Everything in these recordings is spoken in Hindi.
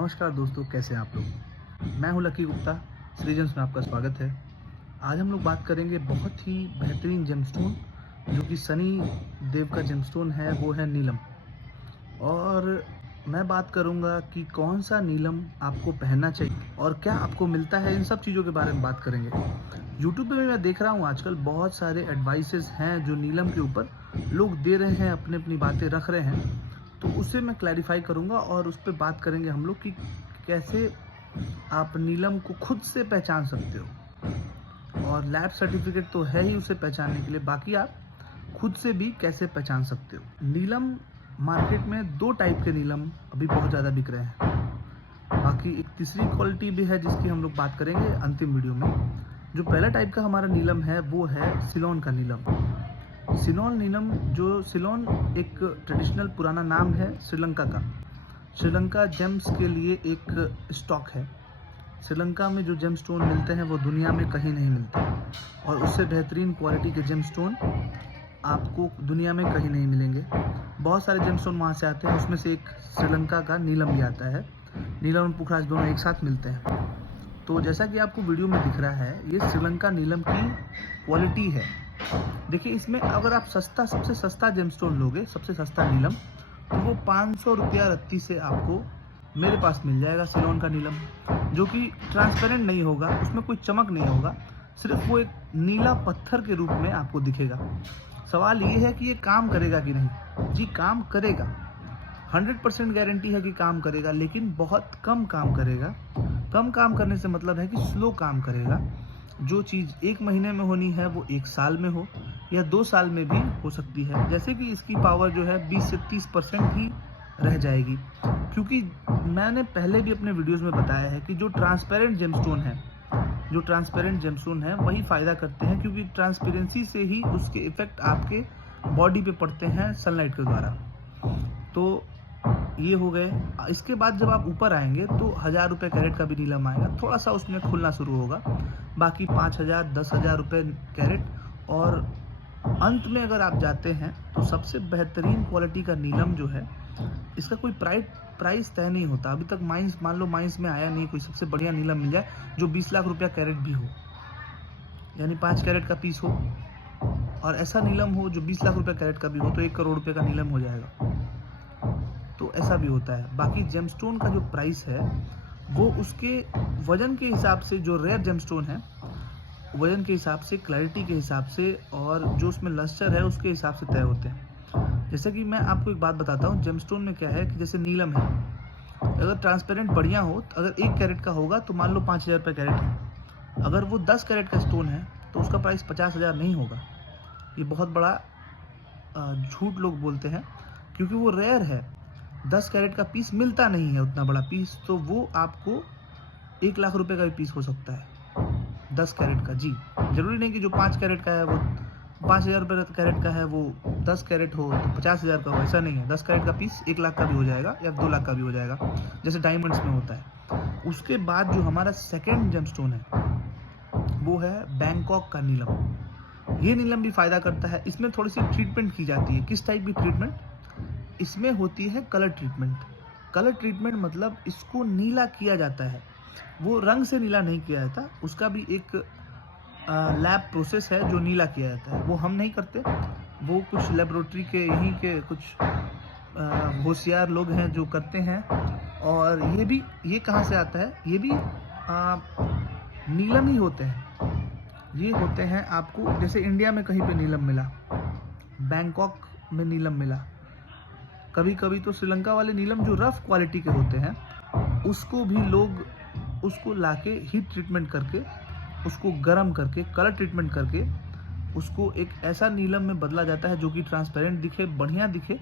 नमस्कार दोस्तों, कैसे हैं आप लोग। मैं हूं लकी गुप्ता। सृजन्स में आपका स्वागत है। आज हम लोग बात करेंगे बहुत ही बेहतरीन जेमस्टोन, जो कि सनी देव का जेमस्टोन है, वो है नीलम। और मैं बात करूंगा कि कौन सा नीलम आपको पहनना चाहिए और क्या आपको मिलता है, इन सब चीज़ों के बारे में बात करेंगे। यूट्यूब पे भी मैं देख रहा हूँ आजकल बहुत सारे एडवाइसेस हैं जो नीलम के ऊपर लोग दे रहे हैं, अपनी अपनी बातें रख रहे हैं। तो उससे मैं क्लैरिफाई करूंगा और उस पर बात करेंगे हम लोग कि कैसे आप नीलम को खुद से पहचान सकते हो। और लैब सर्टिफिकेट तो है ही उसे पहचानने के लिए, बाकी आप खुद से भी कैसे पहचान सकते हो। नीलम मार्केट में दो टाइप के नीलम अभी बहुत ज़्यादा बिक रहे हैं। बाकी एक तीसरी क्वालिटी भी है जिसकी हम लोग बात करेंगे अंतिम वीडियो में। जो पहला टाइप का हमारा नीलम है वो है सिलोन का नीलम। सिलोन नीलम, जो सिलोन एक ट्रेडिशनल पुराना नाम है श्रीलंका का। श्रीलंका जेम्स के लिए एक स्टॉक है। श्रीलंका में जो जेमस्टोन मिलते हैं वो दुनिया में कहीं नहीं मिलते, और उससे बेहतरीन क्वालिटी के जेमस्टोन आपको दुनिया में कहीं नहीं मिलेंगे। बहुत सारे जेमस्टोन वहाँ से आते हैं, उसमें से एक श्रीलंका का नीलम भी आता है। नीलम और पुखराज दोनों एक साथ मिलते हैं। तो जैसा कि आपको वीडियो में दिख रहा है, ये श्रीलंका नीलम की क्वालिटी है। देखिए, इसमें अगर आप सबसे सस्ता जेमस्टोन लोगे, सबसे सस्ता नीलम, तो वो 500 रुपया रत्ती से आपको मेरे पास मिल जाएगा। सिलोन का नीलम जो कि ट्रांसपेरेंट नहीं होगा, उसमें कोई चमक नहीं होगा, सिर्फ वो एक नीला पत्थर के रूप में आपको दिखेगा। सवाल ये है कि ये काम करेगा कि नहीं। जी, काम करेगा, 100% गारंटी है कि काम करेगा, लेकिन बहुत कम काम करेगा। कम काम करने से मतलब है कि स्लो काम करेगा। जो चीज़ 1 महीने में होनी है वो 1 साल में हो या 2 साल में भी हो सकती है। जैसे कि इसकी पावर जो है 20 से 30% ही रह जाएगी, क्योंकि मैंने पहले भी अपने वीडियोस में बताया है कि जो ट्रांसपेरेंट जेमस्टोन है वही फ़ायदा करते हैं, क्योंकि ट्रांसपेरेंसी से ही उसके इफ़ेक्ट आपके बॉडी पे पड़ते हैं सनलाइट के द्वारा। तो ये हो गए। इसके बाद जब आप ऊपर आएंगे तो 1000 रुपये कैरेट का भी नीलम आएगा, थोड़ा सा उसमें खुलना शुरू होगा। बाकी 5000 10,000 रुपये कैरेट। और अंत में अगर आप जाते हैं तो सबसे बेहतरीन क्वालिटी का नीलम जो है, इसका कोई प्राइस तय नहीं होता। अभी तक मान लो माइंस में आया नहीं कोई सबसे बढ़िया नीलम मिल जाए जो 20 लाख रुपया कैरेट भी हो, यानी 5 कैरेट का पीस हो, और ऐसा नीलम हो जो 20 लाख रुपया कैरेट का भी हो, तो 1 करोड़ रुपये का नीलम हो जाएगा। तो ऐसा भी होता है। बाकी जेमस्टोन का जो प्राइस है वो उसके वजन के हिसाब से, जो रेयर जेमस्टोन है वजन के हिसाब से, क्लैरिटी के हिसाब से, और जो उसमें लस्टर है उसके हिसाब से तय होते हैं। जैसे कि मैं आपको एक बात बताता हूँ, जेमस्टोन में क्या है कि जैसे नीलम है, अगर ट्रांसपेरेंट बढ़िया हो, अगर 1 कैरेट का होगा तो मान लो 5000 रुपये कैरेट है। अगर वो 10 कैरेट का स्टोन है तो उसका प्राइस 50,000 नहीं होगा। ये बहुत बड़ा झूठ लोग बोलते हैं, क्योंकि वो रेयर है। 10 कैरेट का पीस मिलता नहीं है, उतना बड़ा पीस, तो वो आपको 1 लाख रुपए का भी पीस हो सकता है 10 कैरेट का। जी, जरूरी नहीं कि जो 5 कैरेट का है वो 5000 रुपये कैरेट का है वो 10 कैरेट हो तो 50,000 का हो, ऐसा नहीं है। 10 कैरेट का पीस 1 लाख का भी हो जाएगा या 2 लाख का भी हो जाएगा, जैसे डायमंड्स में होता है। उसके बाद जो हमारा सेकेंड जेमस्टोन है वो है बैंकॉक का नीलम। ये नीलम भी फ़ायदा करता है। इसमें थोड़ी सी ट्रीटमेंट की जाती है। किस टाइप की ट्रीटमेंट? इसमें होती है कलर ट्रीटमेंट। कलर ट्रीटमेंट मतलब इसको नीला किया जाता है। वो रंग से नीला नहीं किया जाता, उसका भी एक लैब प्रोसेस है जो नीला किया जाता है। वो हम नहीं करते, वो कुछ लेबोरेटरी के यहीं के कुछ होशियार लोग हैं जो करते हैं। और ये कहाँ से आता है? ये भी नीलम ही होते हैं। ये होते हैं आपको, जैसे इंडिया में कहीं पे नीलम मिला, बैंकॉक में नीलम मिला, कभी कभी तो श्रीलंका वाले नीलम जो रफ क्वालिटी के होते हैं उसको भी लोग उसको लाके हीट ट्रीटमेंट करके, उसको गर्म करके, कलर ट्रीटमेंट करके उसको एक ऐसा नीलम में बदला जाता है जो कि ट्रांसपेरेंट दिखे, बढ़िया दिखे।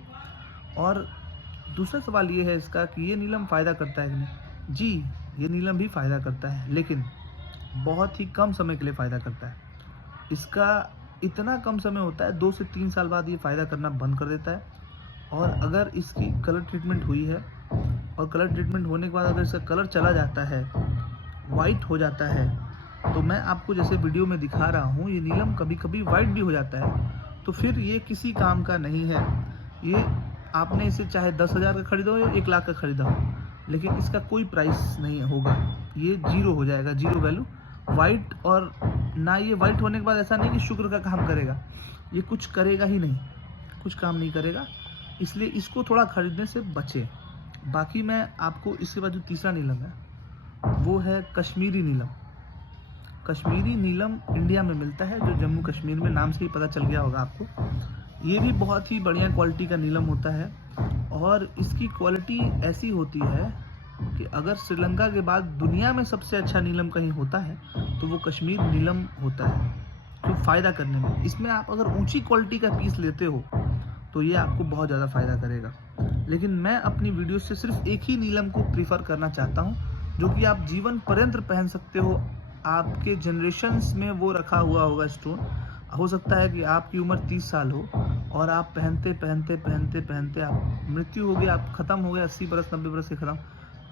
और दूसरा सवाल ये है इसका कि ये नीलम फ़ायदा करता है कि नहीं। जी, ये नीलम भी फ़ायदा करता है, लेकिन बहुत ही कम समय के लिए फ़ायदा करता है। इसका इतना कम समय होता है, 2 से 3 साल बाद ये फ़ायदा करना बंद कर देता है। और अगर इसकी कलर ट्रीटमेंट हुई है, और कलर ट्रीटमेंट होने के बाद अगर इसका कलर चला जाता है, वाइट हो जाता है, तो मैं आपको जैसे वीडियो में दिखा रहा हूँ, ये नीलम कभी कभी वाइट भी हो जाता है, तो फिर ये किसी काम का नहीं है। ये आपने इसे चाहे 10,000 का खरीदा हो या 1 लाख का खरीदा हो, लेकिन इसका कोई प्राइस नहीं होगा, ये जीरो हो जाएगा, जीरो वैल्यू। वाइट, और ना ये वाइट होने के बाद ऐसा नहीं कि शुक्र का काम करेगा, ये कुछ करेगा ही नहीं, कुछ काम नहीं करेगा, इसलिए इसको थोड़ा खरीदने से बचें। बाकी मैं आपको इसके बाद जो तीसरा नीलम है वो है कश्मीरी नीलम। कश्मीरी नीलम इंडिया में मिलता है, जो जम्मू कश्मीर में, नाम से ही पता चल गया होगा आपको। ये भी बहुत ही बढ़िया क्वालिटी का नीलम होता है, और इसकी क्वालिटी ऐसी होती है कि अगर श्रीलंका के बाद दुनिया में सबसे अच्छा नीलम कहीं होता है तो वो कश्मीर नीलम होता है। तो फ़ायदा करने में, इसमें आप अगर ऊंची क्वालिटी का पीस लेते हो तो ये आपको बहुत ज़्यादा फ़ायदा करेगा। लेकिन मैं अपनी वीडियो से सिर्फ एक ही नीलम को प्रीफर करना चाहता हूँ, जो कि आप जीवन पर्यंत पहन सकते हो। आपके जनरेशन्स में वो रखा हुआ होगा स्टोन। हो सकता है कि आपकी उम्र 30 साल हो और आप पहनते पहनते पहनते पहनते आप मृत्यु हो गई, आप ख़त्म हो गए, 80 बरस 90 बरस के ख़त्म,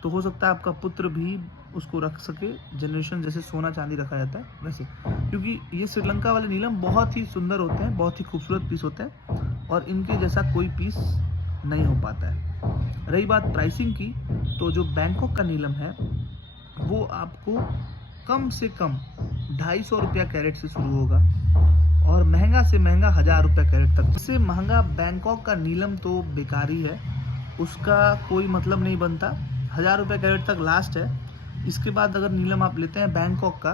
तो हो सकता है आपका पुत्र भी उसको रख सके, जनरेशन जैसे सोना चांदी रखा जाता है वैसे। क्योंकि ये श्रीलंका वाले नीलम बहुत ही सुंदर होते हैं, बहुत ही खूबसूरत पीस होते हैं, और इनके जैसा कोई पीस नहीं हो पाता है। रही बात प्राइसिंग की, तो जो बैंकॉक का नीलम है वो आपको कम से कम 250 रुपया कैरेट से शुरू होगा, और महंगा से महंगा 1000 रुपया कैरेट तक। इससे महंगा बैंकॉक का नीलम तो बेकार ही है, उसका कोई मतलब नहीं बनता। 1000 रुपये कैरेट तक लास्ट है। इसके बाद अगर नीलम आप लेते हैं बैंकॉक का,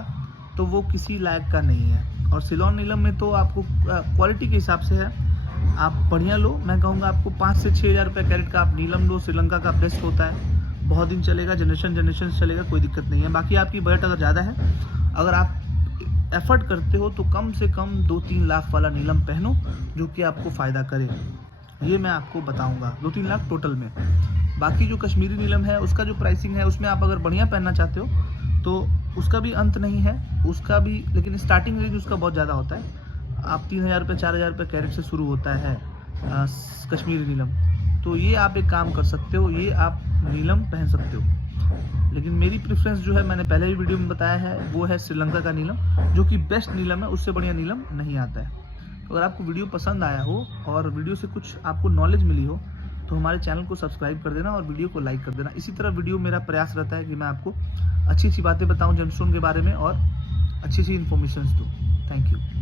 तो वो किसी लायक का नहीं है। और सिलोन नीलम में तो आपको क्वालिटी के हिसाब से है, आप बढ़िया लो। मैं कहूँगा आपको 5 से 6000 रुपये कैरेट का आप नीलम लो, श्रीलंका का बेस्ट होता है, बहुत दिन चलेगा, जनरेशन चलेगा, कोई दिक्कत नहीं है। बाकी आपकी बजट अगर ज़्यादा है, अगर आप एफर्ट करते हो, तो कम से कम 2-3 लाख वाला नीलम पहनो, जो कि आपको फ़ायदा करे। ये मैं आपको बताऊंगा, 2-3 लाख टोटल में। बाकी जो कश्मीरी नीलम है उसका जो प्राइसिंग है, उसमें आप अगर बढ़िया पहनना चाहते हो तो उसका भी अंत नहीं है, उसका भी, लेकिन स्टार्टिंग रेंज उसका बहुत ज़्यादा होता है। आप 3000 रुपये 4000 रुपये कैरेट से शुरू होता है कश्मीरी नीलम। तो ये आप एक काम कर सकते हो, ये आप नीलम पहन सकते हो। लेकिन मेरी प्रेफरेंस जो है, मैंने पहले ही वीडियो में बताया है, वो है श्रीलंका का नीलम, जो कि बेस्ट नीलम है, उससे बढ़िया नीलम नहीं आता है। तो अगर आपको वीडियो पसंद आया हो और वीडियो से कुछ आपको नॉलेज मिली हो, तो हमारे चैनल को सब्सक्राइब कर देना और वीडियो को लाइक कर देना। इसी तरह वीडियो मेरा प्रयास रहता है कि मैं आपको अच्छी अच्छी बातें बताऊं जेमस्टोन के बारे में और अच्छी अच्छी इन्फॉर्मेशन दूं। Thank you.